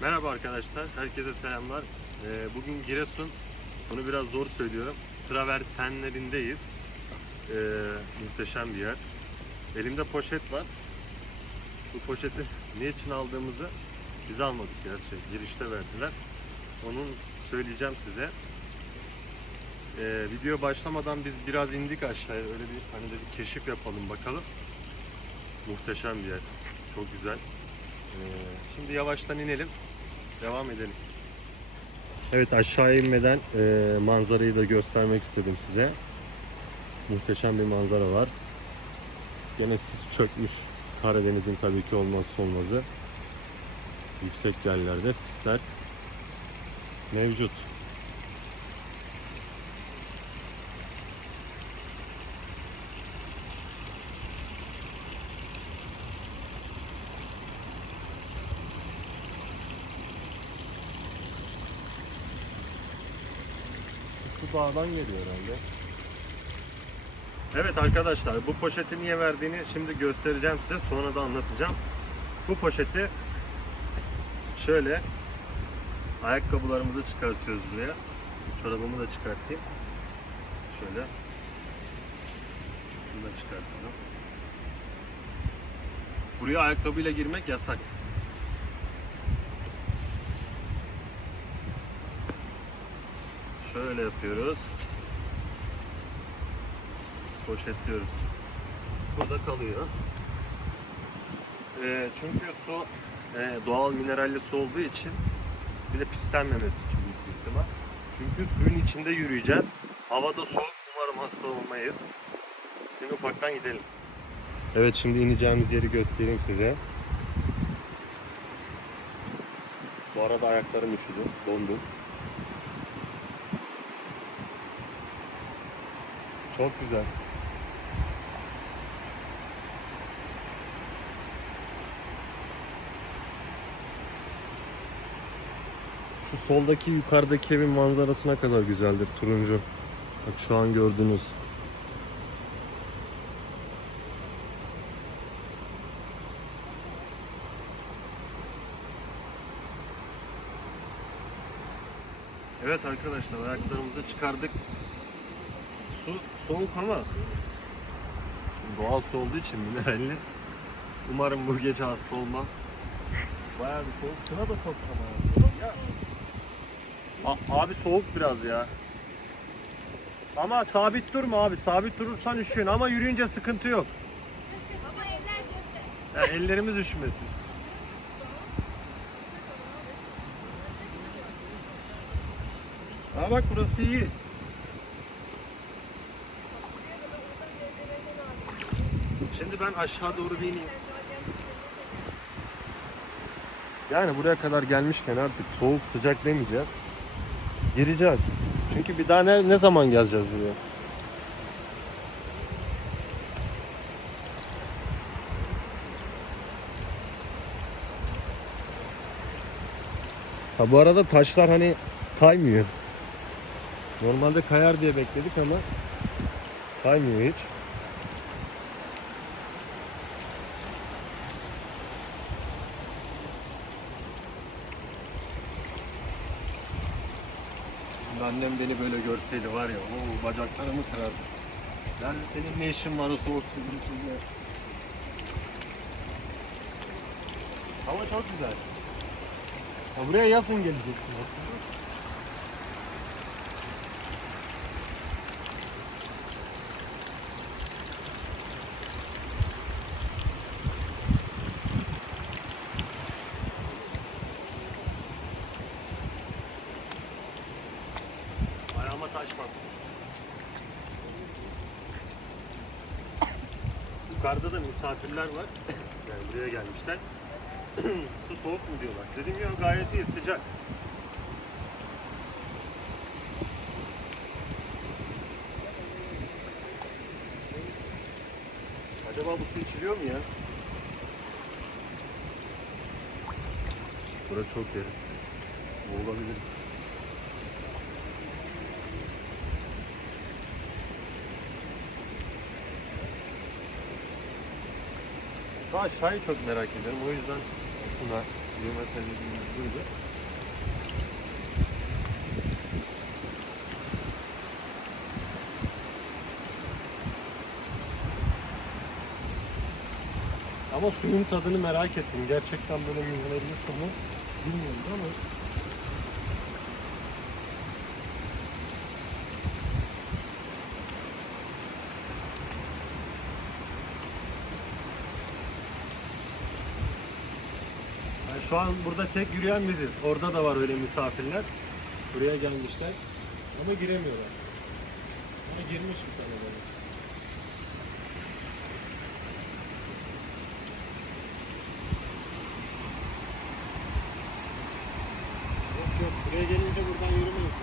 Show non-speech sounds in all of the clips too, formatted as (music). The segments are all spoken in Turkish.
Merhaba arkadaşlar, herkese selamlar. Ee, bugün Giresun, bunu biraz zor söylüyorum. Travertenlerindeyiz. Ee, muhteşem bir yer. Elimde poşet var. Bu poşeti ne için aldığımızı biz almadık gerçi. Girişte verdiler. Onun söyleyeceğim size. Ee, video başlamadan biz biraz indik aşağıya. Öyle bir hani de bir keşif yapalım bakalım. Muhteşem bir yer. Çok güzel. Ee, şimdi yavaştan inelim. Devam edelim. Evet aşağı inmeden e, manzarayı da göstermek istedim size. Muhteşem bir manzara var. Gene sis çökmüş. Karadeniz'in tabii ki olmazsa olmazı. Yüksek yerlerde sisler mevcut. Şu dağdan geliyor herhalde. Evet arkadaşlar bu poşeti niye verdiğini şimdi göstereceğim size sonra da anlatacağım. Bu poşeti şöyle ayakkabılarımızı çıkartıyoruz buraya. Çorabımı da çıkartayım. Şöyle. Şunu da çıkartalım. Buraya ayakkabıyla girmek yasak. Şöyle yapıyoruz. Poşetliyoruz. Burada kalıyor. Ee, çünkü su e, doğal mineralli su olduğu için bir de pislenmemesi için büyük ihtimal. Çünkü suyun içinde yürüyeceğiz. Havada soğuk umarım hasta olmayız. Şimdi ufaktan gidelim. Evet şimdi ineceğimiz yeri göstereyim size. Bu arada ayaklarım üşüdü, dondum. Çok güzel. Şu soldaki yukarıdaki evin manzarası ne kadar güzeldir turuncu. Bak şu an gördüğünüz. Evet arkadaşlar ayaklarımızı çıkardık. Soğuk ama doğal su olduğu için mineralli. Umarım bu gece hasta olmam. Bayağı bir soğuk. Şuna da çok ama. Ya. Abi soğuk biraz ya. Ama sabit durma abi. Sabit durursan üşüyorsun ama yürüyünce sıkıntı yok. Ama eller kötü. Ya ellerimiz üşümesin. Ha bak burası iyi. Şimdi ben aşağı doğru bir. Yani buraya kadar gelmişken artık soğuk sıcak demeyeceğiz. Gireceğiz. Çünkü bir daha ne, ne zaman geleceğiz buraya? Ha bu arada taşlar hani kaymıyor. Normalde kayar diye bekledik ama kaymıyor hiç. Annem beni böyle görseydi var ya, o bacaklarımı kırardı. Yani senin ne işin var o soğuk suyun içinde? Hava çok güzel. Ya buraya yazın geleceksin. Ayağıma taş battı. Yukarıda da misafirler var. Yani buraya gelmişler. (clears throat) Su soğuk mu diyorlar. Dedim ya gayet iyi sıcak. Acaba bu su içiliyor mu ya? Bura çok derin. Bu olabilir. Aşağıyı çok merak ediyorum. O yüzden aslında Yeme temizliğimiz buydu. Ama suyun tadını merak ettim. Gerçekten böyle su mu bilmiyorum ama şu an burada tek yürüyen biziz. Orada da var öyle misafirler. Buraya gelmişler. Ama giremiyorlar. Ama girmiş bir tane böyle. Yok yok. Buraya gelince buradan yürümeyiz.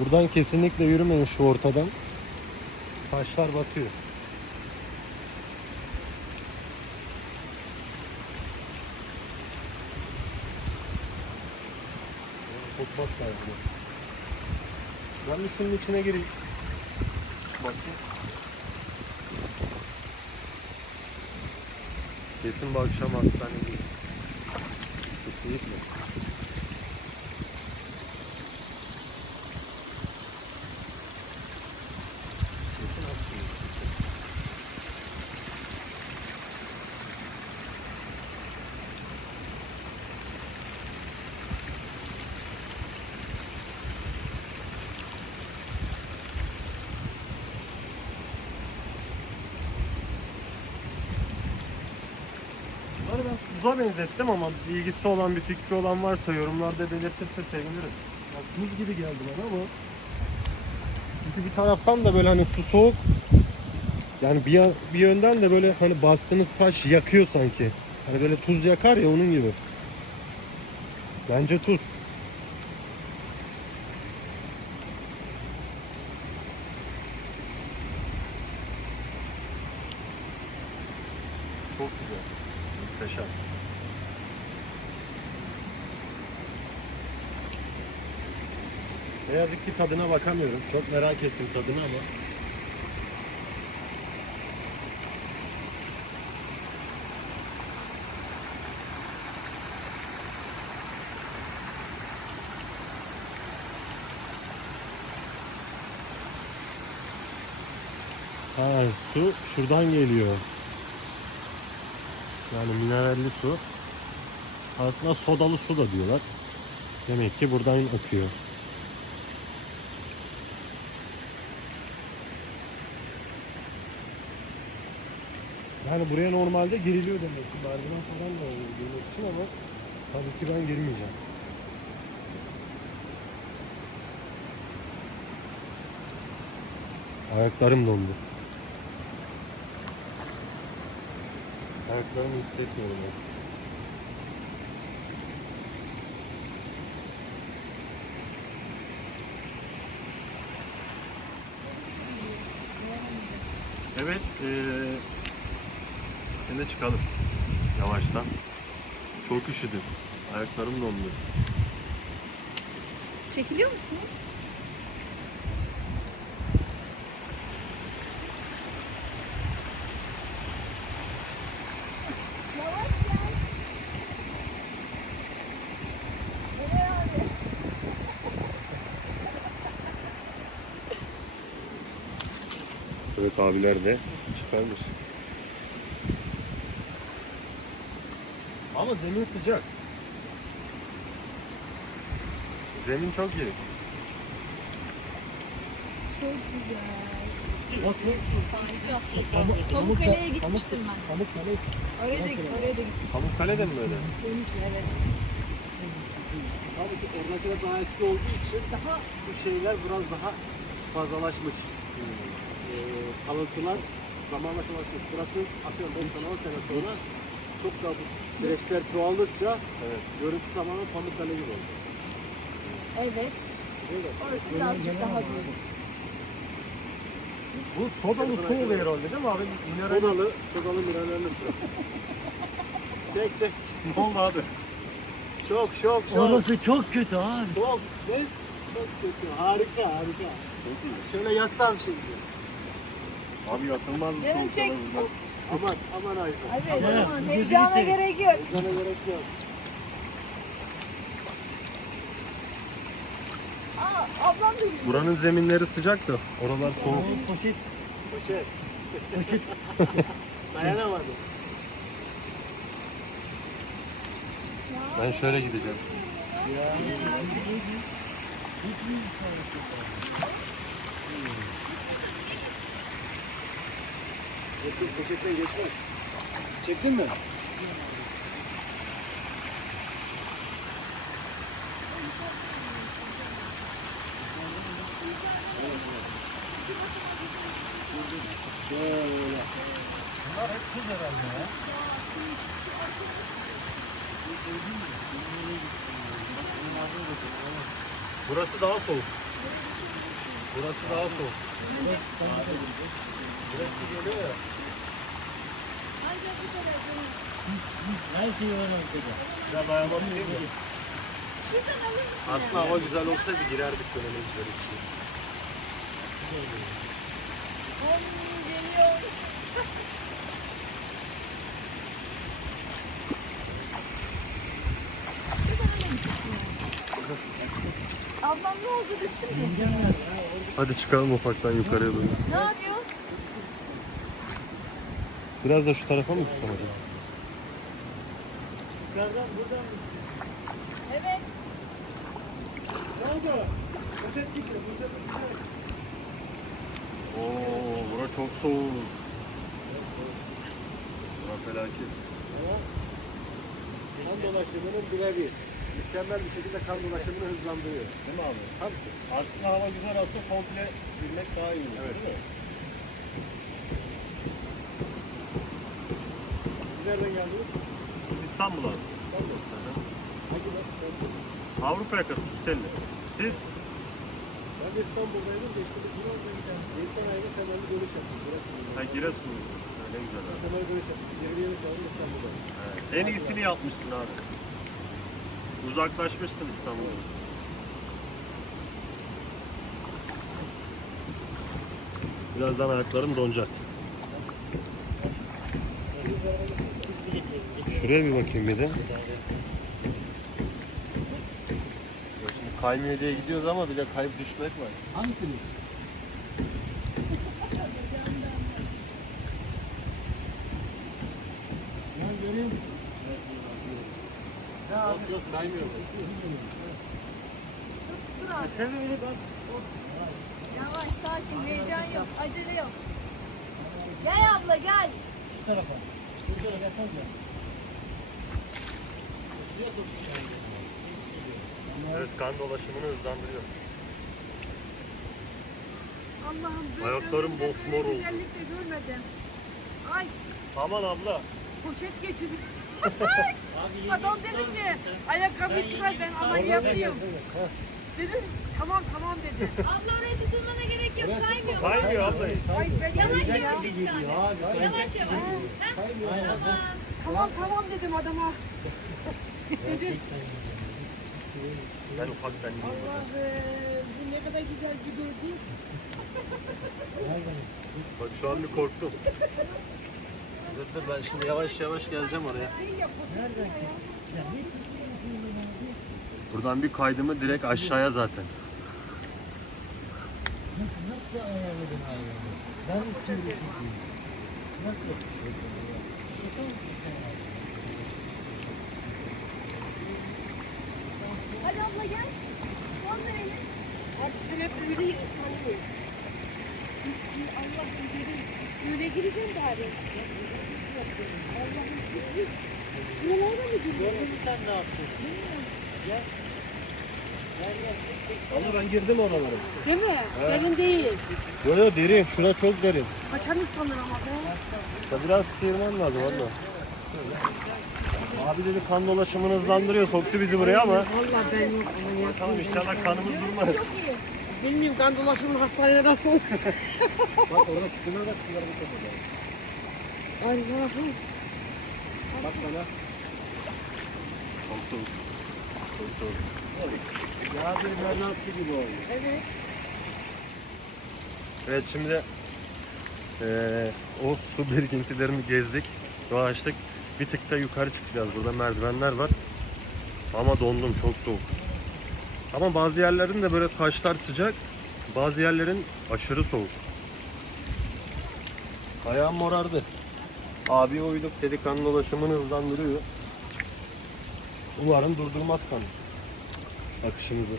Buradan kesinlikle yürümeyin şu ortadan. Taşlar batıyor. Bak lazım. Ben de şunun içine gireyim. Bakayım. Kesin bu akşam hastanedeyiz. Kesinlikle. Kesin hastanedeyiz. Bunları ben tuza benzettim ama bilgisi olan bir fikri olan varsa yorumlarda belirtirse sevinirim. Ya tuz gibi geldi bana ama çünkü bir taraftan da böyle hani su soğuk yani bir, bir yönden de böyle hani bastığınız taş yakıyor sanki. Hani böyle tuz yakar ya onun gibi. Bence tuz. Çok güzel. Muhteşem. Ne yazık ki tadına bakamıyorum. Çok merak ettim tadını ama. Ha, su şuradan geliyor. Yani mineralli su. Aslında sodalı su da diyorlar. Demek ki buradan akıyor. Yani buraya normalde giriliyor demek ki. Merdiven falan da oluyor girmek için ama tabii ki ben girmeyeceğim. Ayaklarım dondu. Ayaklarımı hissetmiyorum. ben. Evet, eee şimdi çıkalım yavaştan. Çok üşüdüm. Ayaklarım dondu. Çekiliyor musunuz? Evet abiler de çıkarmış. Ama zemin sıcak. Zemin çok iyi. Çok güzel. Nasıl? Harika. Pamukkale'ye gitmiştim ben. Pamukkale. Oraya da, oraya da gittim. Pamukkale'de mi böyle? Denizli evet. Tabii ki oradakiler daha eski olduğu için Daha şu şeyler biraz daha fazlalaşmış. Ee, kalıntılar zamanla kalıntılar. Burası atıyorum 5 sene 10 sene sonra çok daha bu süreçler çoğaldıkça Evet. görüntü tamamen Pamukkale gibi oldu. evet. Evet. Orası birazcık daha büyük. Bu sodalı su oluyor herhalde değil mi abi? Mineral Sodalı, sodalı mineralli su. çek çek. ne oldu abi? Çok çok çok. Orası çok kötü abi. Çok. Nes? Çok kötü. Harika harika. Çok iyi. Şöyle yatsam şimdi. Abi yatılmaz mı? Canım soğuk çek. alanında? Aman aman Ayşe. Evet, Aman. aman. Heyecana gerek yok. Sana gerek yok. Aa, ablam da gidiyor. Buranın zeminleri sıcak da oralar soğuk. Poşet. Poşet. Poşet. Dayanamadım. Ben şöyle gideceğim. Çektin, poşetten geçmez. Çektin mi? Şöyle. Bunlar hep tuz herhalde ya. Burası daha soğuk. Burası daha soğuk. Burası geliyor ya. Biraz ayağıma değil mi? Aslında hava güzel olsaydı girerdik böyle mecbur içine. Ablam ne oldu düştü mü? Hadi çıkalım ufaktan yukarıya doğru. Ne yapıyor? Biraz da şu tarafa mı tutsam acaba? Evet. Ne oldu? Poşet gitti. Poşet gitti. Oo, bura çok soğuk. Bura felaket. Kan dolaşımının birebir. Mükemmel bir şekilde kan dolaşımını hızlandırıyor. Değil mi abi? Tabii ki. Aslında hava güzel olsa komple bilmek daha iyi olur. Evet. Değil mi? Nereden geldiniz? Biz İstanbul'a. İstanbul. Hangi? Avrupa yakası Kitelli. Siz? Ben de İstanbul'daydım da işte biz Nisan ayında temelli dönüş yaptık. Burası Ha Giresun. Ha, ne güzel abi. Temelli dönüş yaptık. 27 sene İstanbul'da. Evet. En iyisini yapmışsın abi. Uzaklaşmışsın İstanbul'dan. Birazdan ayaklarım donacak. Şuraya bir bakayım bir de. Şimdi kaymıyor diye gidiyoruz ama bir de kayıp düşmek var. Hangisiniz? Ya görüyor musun? Yok yok kaymıyor. Dur abi. Yavaş sakin heyecan yok. Acele yok. Gel abla gel. Bu tarafa. Bu tarafa gelsene. Evet kan dolaşımını hızlandırıyor. Allah'ım ben Ayaklarım ömrümde mosmor böyle oldu. güzellik de görmedim. Ay Aman abla. poşet geçirdim. (laughs) Adam dedi ki ayakkabıyı çıkar ben ameliyatlıyım. Dedim tamam tamam dedi. (laughs) Abla oraya tutulmana gerek yok. Kaymıyor. Kaymıyor abla. Ay ben Yavaş ya. yavaş bir tane. Yavaş yavaş. Tamam tamam dedim adama. Ben ufaktan ineyim. Allah'ım bu ne kadar güzel gidiyordu. Bak şu an bir korktum. Dur dur ben şimdi yavaş yavaş geleceğim oraya. Buradan bir kaydımı direkt aşağıya zaten. Nasıl ayarladın hayvanı? Ben üstünde tutayım. Nasıl? Hadi abla gel. Son verelim. Abi sen hep öyle ıslanıyor. Allah'ım dedim. Böyle gireceğim bari. Allah'ım dedim. Buralarda mı giriyorsun? Sen ne yaptın? Ama ben girdim oralara. Değil mi? Derin değil. Yo yo derin. Şura çok derin. Kaçan ıslanır ama be. İşte biraz sıyırman lazım valla. Abi dedi kan dolaşımını hızlandırıyor. Soktu bizi buraya ama. Vallahi ben yok. Bakalım inşallah kanımız durmaz. Bilmiyorum kan dolaşımı hastanede nasıl olur. (laughs) Bak orada çukurlar var. Çukurlar bu tarafa. Ay Allah'ım. Bak bana. Çok soğuk. Çok soğuk. Ya bir mernatçı gibi oldu. Evet. Evet şimdi eee, o su birikintilerini gezdik, dolaştık. Bir tık da yukarı çıkacağız. Burada merdivenler var. Ama dondum çok soğuk. Ama bazı yerlerin de böyle taşlar sıcak, bazı yerlerin aşırı soğuk. Ayağım morardı. Abi uyduk dedi kan dolaşımını hızlandırıyor. Umarım durdurmaz kan akışımızı.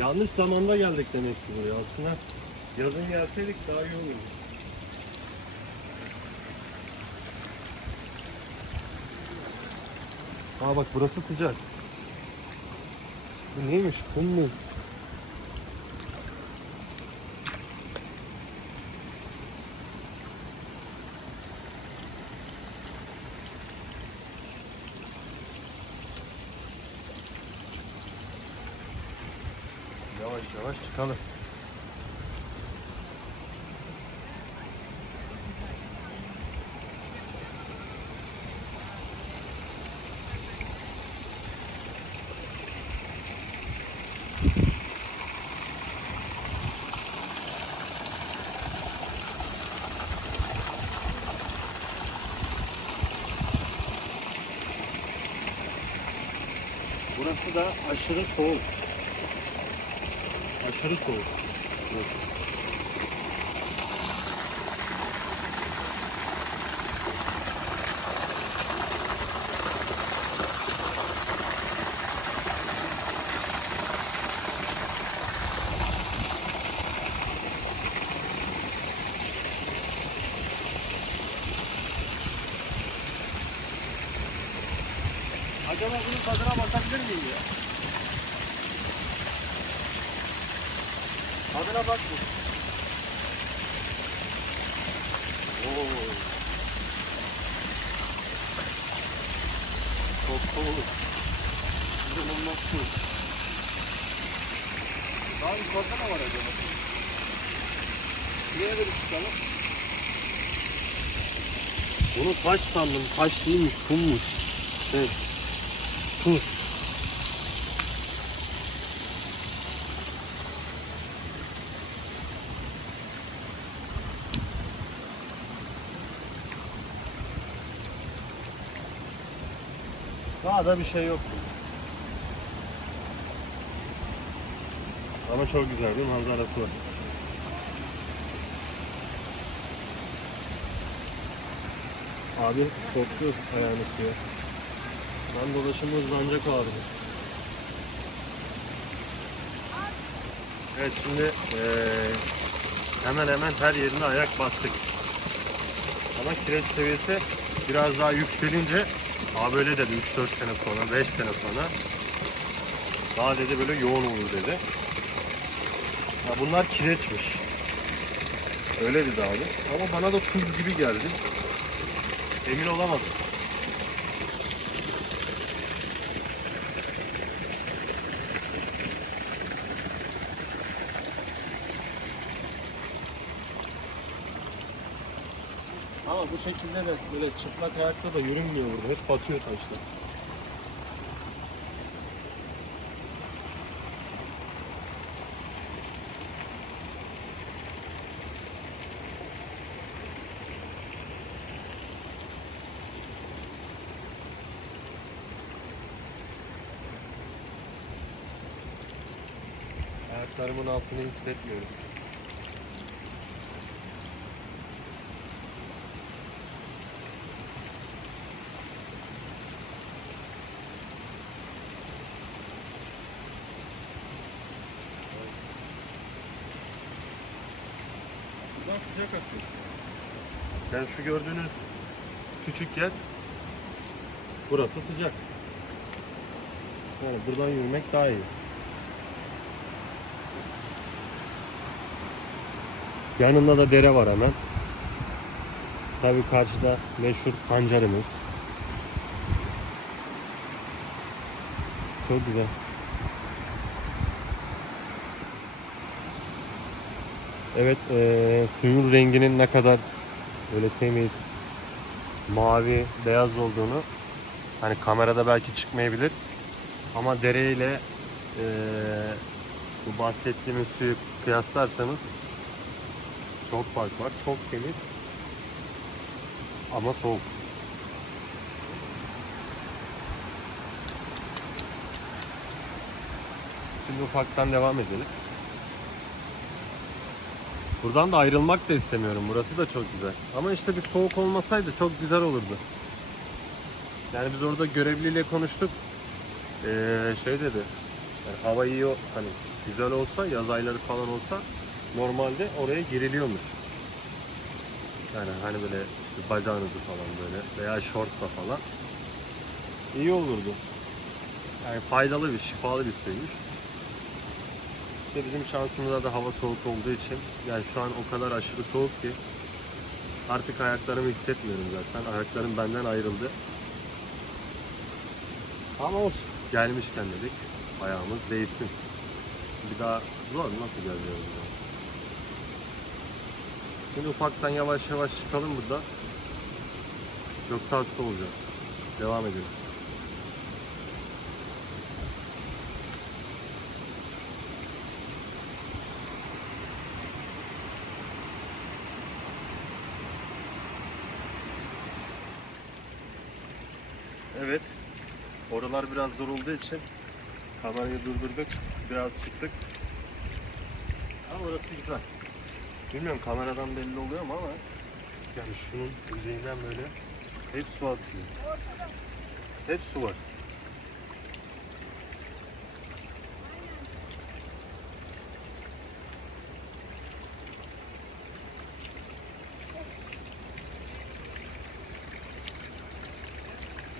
Yanlış zamanda geldik demek ki buraya. Aslında yazın gelseydik daha iyi olurdu. Aa bak burası sıcak. Bu neymiş? Kum mu? Yavaş yavaş çıkalım. Burası da aşırı soğuk. Soğuk. burası. Acaba bunun tadına bakabilir miyim ya? Tadına bak bu. Oo. Çok soğuk. İnanılmaz soğuk. Daha yukarıda ne var acaba? Niye böyle çıkalım? Bunu taş sandım. Taş değilmiş, kummuş. Evet. Tuz. Daha da bir şey yok. Ama çok güzel bir manzarası var. Abi soktu ayağını suya. Ben dolaşımı hızlanacak abi. Evet şimdi eee, hemen hemen her yerine ayak bastık. Ama kireç seviyesi biraz daha yükselince abi öyle dedi 3-4 sene sonra 5 sene sonra daha dedi böyle yoğun olur dedi. Ya bunlar kireçmiş. Öyle dedi abi. Ama bana da tuz gibi geldi. Emin olamadım. Şekilde de böyle çıplak ayakta da yürünmüyor burada. Hep batıyor taşlar. Ayaklarımın altını hissetmiyorum. Buradan sıcak akıyorsun. Yani şu gördüğünüz küçük yer burası sıcak. Yani buradan yürümek daha iyi. Yanında da dere var hemen. Tabii karşıda meşhur pancarımız. Çok güzel. Evet, eee, suyun renginin ne kadar böyle temiz, mavi, beyaz olduğunu hani kamerada belki çıkmayabilir ama dereyle eee bu bahsettiğimiz suyu kıyaslarsanız çok fark var. Çok temiz ama soğuk. Şimdi ufaktan devam edelim. Buradan da ayrılmak da istemiyorum. Burası da çok güzel. Ama işte bir soğuk olmasaydı çok güzel olurdu. Yani biz orada görevliyle konuştuk. Ee, şey dedi. Yani hava iyi o- hani güzel olsa yaz ayları falan olsa normalde oraya giriliyormuş. Yani hani böyle bacağınızı falan böyle veya şortla falan iyi olurdu. Yani faydalı bir, şifalı bir suymuş. İşte bizim şansımıza da hava soğuk olduğu için yani şu an o kadar aşırı soğuk ki artık ayaklarımı hissetmiyorum zaten. Ayaklarım benden ayrıldı. Ama olsun. Gelmişken dedik ayağımız değsin. Bir daha zor nasıl geleceğiz bir. Şimdi ufaktan yavaş yavaş çıkalım burada. Yoksa hasta olacağız. Devam edelim. Evet. Oralar biraz zor olduğu için kamerayı durdurduk. Biraz çıktık. Ama orası güzel. Bilmiyorum kameradan belli oluyor mu ama yani şunun yüzeyinden böyle hep su atıyor. Hep su var.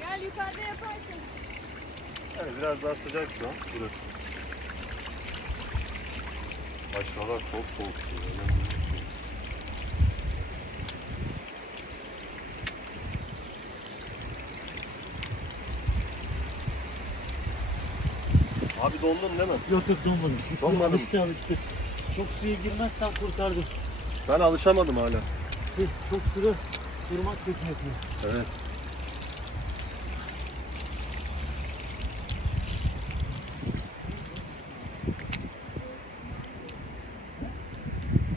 Gel yukarıda yaparsın. Evet biraz daha sıcak şu an burası. Aşağılar çok soğuk. Abi dondun değil mi? Yok yok donmadım. Donmadın mı? Alıştı alıştı. Çok suya girmezsen kurtardım. Ben alışamadım hala. Şey, Çok süre durmak kötü yapıyor. Evet.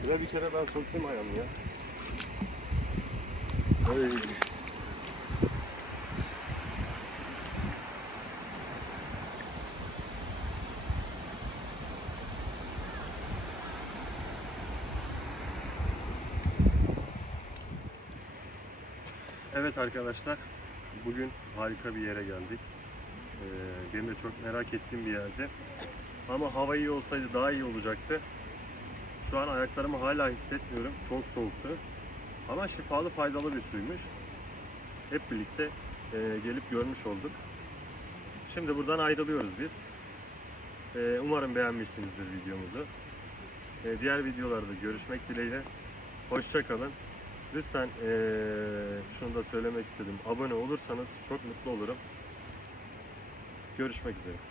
Bir de bir kere ben sokayım ayağımı ya. Ay. Evet arkadaşlar, bugün harika bir yere geldik. Ee, benim de çok merak ettiğim bir yerde. Ama hava iyi olsaydı daha iyi olacaktı. Şu an ayaklarımı hala hissetmiyorum. Çok soğuktu. Ama şifalı faydalı bir suymuş. Hep birlikte e, gelip görmüş olduk. Şimdi buradan ayrılıyoruz biz. E, umarım beğenmişsinizdir videomuzu. E, diğer videolarda görüşmek dileğiyle. Hoşça kalın. Lütfen eee, şunu da söylemek istedim. Abone olursanız çok mutlu olurum. Görüşmek üzere.